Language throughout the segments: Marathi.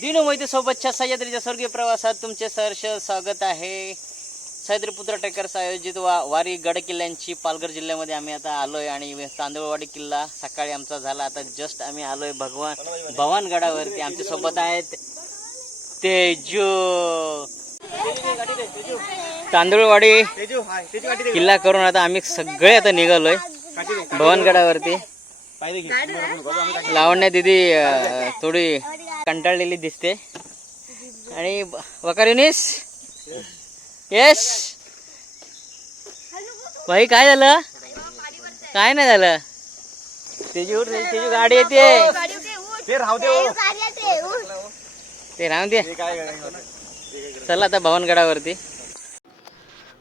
दिनो मोहिते सोबतच्या सह्याद्रीच्या स्वर्गीय प्रवासात तुमचे सहर्ष स्वागत आहे. सह्याद्री पुत्र ट्रेकर्स आयोजित वा वारी गड किल्ल्यांची पालघर जिल्ह्यामध्ये आम्ही आता आलोय आणि तांदूळवाडी किल्ला सकाळी आमचा झाला. आता जस्ट आम्ही आलोय भगवान भवानगडावरती आमच्यासोबत आहेत तेजू. तांदूळवाडी किल्ला करून आता आम्ही सगळे आता निघालोय भवानगडावरती. लावण्या दिदी थोडी कंटाळलेली दिसते. आणि वकार युनिस येस. भाई काय झालं? काय नाही झालं? तेजू तेजू गाडी येते. ते राहून दे. चला आता भवनगडावरती.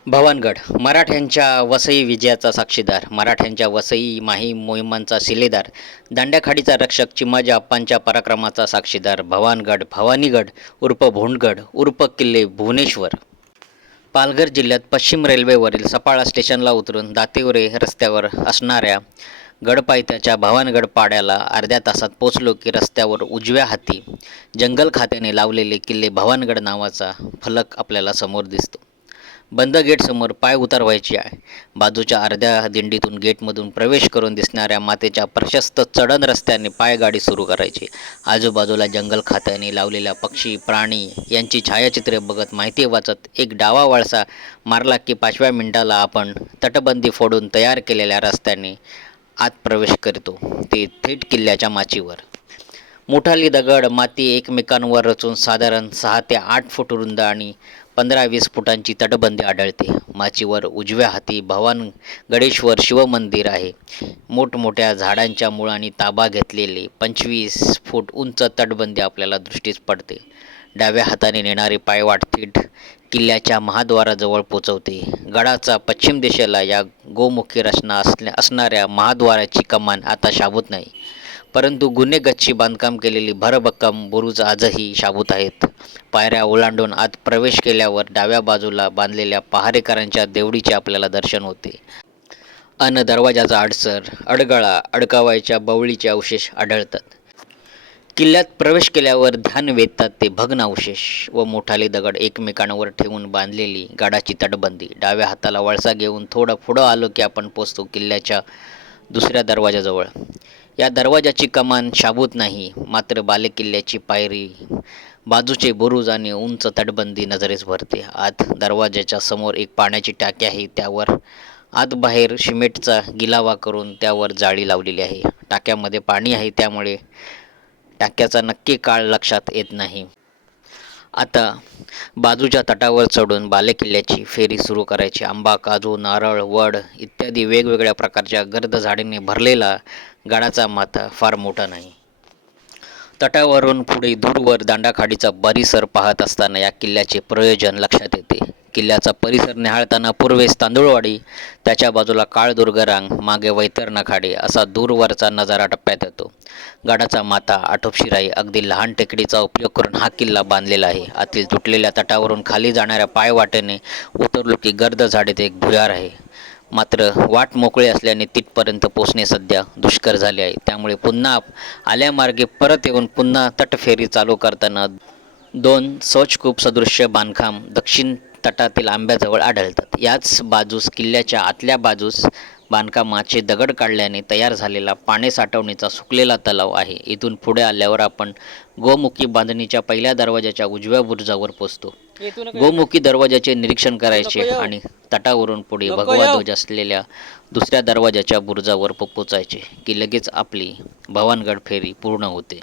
भवानगड मराठ्यांच्या वसई विजयाचा साक्षीदार मराठ्यांच्या वसई माही मोहिमांचा शिलेदार दांड्याखाडीचा रक्षक चिमाजी आप्पांच्या पराक्रमाचा साक्षीदार भवानगड भवानीगड उर्फ भोंडगड उर्फ किल्ले भुवनेश्वर. पालघर जिल्ह्यात पश्चिम रेल्वेवरील सपाळा स्टेशनला उतरून दातेवरे रस्त्यावर असणाऱ्या गडपायथ्याच्या भवानगड पाड्याला अर्ध्या तासात पोचलो की रस्त्यावर उजव्या हाती जंगल खात्याने लावलेले किल्ले भवानगड नावाचा फलक आपल्याला समोर दिसतो. बंद गेटसमोर पाय उतरवायचे आहे. बाजूच्या अर्ध्या दिंडीतून गेटमधून प्रवेश करून दिसणाऱ्या मातेच्या प्रशस्त चढण रस्त्याने पायगाडी सुरू करायची. आजूबाजूला जंगल खात्याने लावलेल्या पक्षी प्राणी यांची छायाचित्रे बघत माहिती वाचत एक डावा वळसा मारला की पाचव्या मिनिटाला आपण तटबंदी फोडून तयार केलेल्या रस्त्याने आत प्रवेश करतो. ते थेट किल्ल्याच्या माचीवर. मोठाली दगड माती एकमेकांवर रचून साधारण सहा ते आठ फूट रुंद आणि पंधरा वीस फुटांची तटबंदी आढळते. माचीवर उजव्या हाती भवान गडेश्वर शिवमंदिर आहे. मोठमोठ्या झाडांच्या मुळांनी ताबा घेतलेले पंचवीस फूट उंच तटबंदी आपल्याला दृष्टीस पडते. डाव्या हाताने नेणारी पायवाट थेट किल्ल्याच्या महाद्वाराजवळ पोचवते. गडाचा पश्चिम दिशेला या गोमुखी रचना असल्या असणाऱ्या महाद्वाराची कमान आता शाबूत नाही. परंतु गुन्हेगच्ची बांधकाम केलेली भरभक्कम बुरुज आजही शाबूत आहेत. पायऱ्या ओलांडून आत प्रवेश केल्यावर डाव्या बाजूला बांधलेल्या पहारेकरांच्या देवडीचे आपल्याला दर्शन होते. अन दरवाजाचा अडसर अडगळा अडकावायच्या बवळीचे अवशेष आढळतात. किल्ल्यात प्रवेश केल्यावर ध्यान वेधतात ते भग्न अवशेष व मोठाले दगड एकमेकांवर ठेवून बांधलेली गाडाची तटबंदी. डाव्या हाताला वळसा घेऊन थोडं पुढं आलो की आपण पोचतो किल्ल्याच्या दुसऱ्या दरवाजाजवळ. या दरवाजाची कमान शाबूत नाही मात्र बालेकिल्ल्याची पायरी बाजूचे बुरुज आणि उंच तटबंदी नजरेस भरते. आत दरवाजाच्या समोर एक पाण्याची टाकी आहे त्यावर आत बाहेर शिमेटचा गिलावा करून त्यावर जाळी लावलेली आहे. टाक्यामध्ये पाणी आहे त्यामुळे टाक्याचा नक्की काळ लक्षात येत नाही. आता बाजूच्या तटावर चढून बालेकिल्ल्याची फेरी सुरू करायची. आंबा काजू नारळ वड इत्यादी वेगवेगळ्या प्रकारच्या गर्द झाडीने भरलेला गडाचा माथा फार मोठा नाही. तटावरून पुढे दूरवर दांडाखाडीचा परिसर पाहत असताना या किल्ल्याचे प्रयोजन लक्षात येते. किल्ल्याचा परिसर निहाळताना पूर्वेस तांदूळवाडी त्याच्या बाजूला काळदुर्ग रांग मागे वैतरणा खाडी असा दूरवरचा नजारा टप्प्यात येतो. गडाचा माता आटोपशिराई अगदी लहान टेकडीचा उपयोग करून हा किल्ला बांधलेला आहे. आतील तुटलेल्या तटावरून खाली जाणाऱ्या पायवाटेने उतरलो की गर्द झाडीत एक भुयार आहे. मात्र वाट मोकळी असल्याने तिथपर्यंत पोचणे सध्या दुष्कर झाले आहे. त्यामुळे पुन्हा आल्यामार्गे परत येऊन पुन्हा तटफेरी चालू करताना दोन सौचकूप सदृश्य बांधकाम दक्षिण तटातील आंब्याजवळ आढळतात. याच बाजूस किल्ल्याच्या आतल्या बाजूस बांधकामाचे दगड काढल्याने तयार झालेला पाणी साठवणीचा सुकलेला तलाव आहे. इथून पुढे आल्यावर आपण गोमुखी बांधणीच्या पहिल्या दरवाजाच्या उजव्या बुरुजावर पोचतो गोमुखी दरवाजाचे निरीक्षण करायचे आणि तटावरून पुढे भगवा ध्वज असलेल्या दुसऱ्या दरवाजाच्या बुरुजावर पोचायचे की लगेच आपली भवानगड फेरी पूर्ण होते.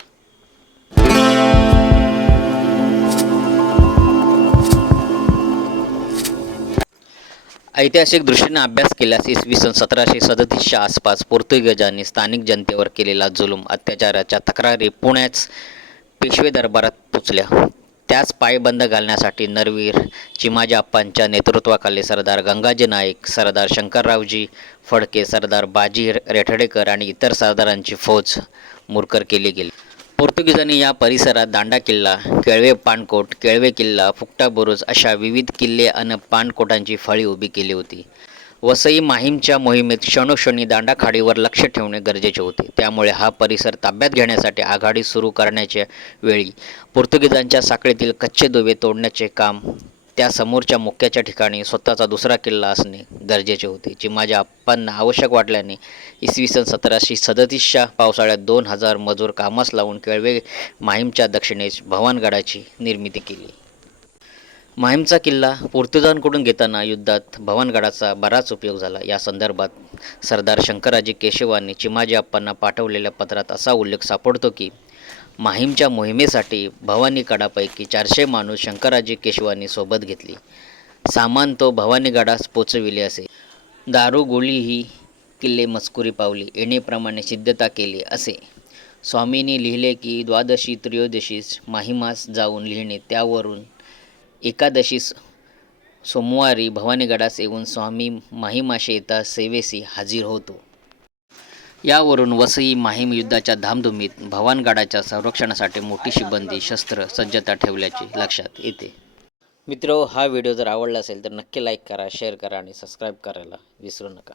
ऐतिहासिक दृष्टीने अभ्यास केल्यास इसवी सन सतराशे सदतीसच्या आसपास पोर्तुगीजांनी स्थानिक जनतेवर केलेला जुलूम अत्याचाराच्या तक्रारी पुण्याच पेशवे दरबारात पोचल्या. त्याच पायबंद घालण्यासाठी नरवीर चिमाजी आप्पांच्या नेतृत्वाखाली सरदार गंगाजी नाईक सरदार शंकररावजी फडके सरदार बाजी रेठडेकर आणि इतर सरदारांची फौज मुरकर केली गेली. पोर्तुगीजांनी या परिसरात दांडा किल्ला केळवे पाणकोट केळवे किल्ला फुकटा बुरुज अशा विविध किल्ले आणि पाणकोटांची फळी उभी केली होती. वसई माहीमच्या मोहिमेत क्षणोक्षणी दांडाखाडीवर लक्ष ठेवणे गरजेचे होते. त्यामुळे हा परिसर ताब्यात घेण्यासाठी आघाडी सुरू करण्याच्या वेळी पोर्तुगीजांच्या साखळीतील कच्चे दुवे तोडण्याचे काम त्या समोरच्या मुक्याच्या ठिकाणी स्वतःचा दुसरा किल्ला असणे गरजेचे होते चिमाजी माझ्या आप्पांना आवश्यक वाटल्याने इसवी सन सतराशे सदतीसच्या पावसाळ्यात दोन हजार मजूर कामास लावून केळवे माहीमच्या दक्षिणेस भवानगडाची निर्मिती केली. माहीमचा किल्ला पोर्तुगाजांकडून घेताना युद्धात भवानगडाचा बराच उपयोग झाला. या संदर्भात सरदार शंकराजी केशवांनी चिमाजी अप्पांना पाठवलेल्या पत्रात असा उल्लेख सापडतो की माहीमच्या मोहिमेसाठी भवानीगडापैकी चारशे माणूस शंकराजी केशवांनी सोबत घेतली. सामान तो भवानीगडास पोचविले असे. दारू गोळी ही किल्ले मस्कुरी पावली. येणेप्रमाणे सिद्धता केली असे. स्वामींनी लिहिले की द्वादशी त्रयोदशीस माहिमास जाऊन लिहिणे त्यावरून एकादशीस सोमवारी भवानीगडास येऊन स्वामी माहिमाशे येता सेवेसी हाजीर होतो. यावरून वसई माहीम युद्धाच्या धामधुमीत भवानगडाच्या संरक्षणासाठी मोठी शिबंदी शस्त्र सज्जता ठेवल्याचे लक्षात येते. मित्र हा व्हिडिओ जर आवडला असेल तर नक्की लाईक करा शेअर करा आणि सबस्क्राईब करायला विसरू नका.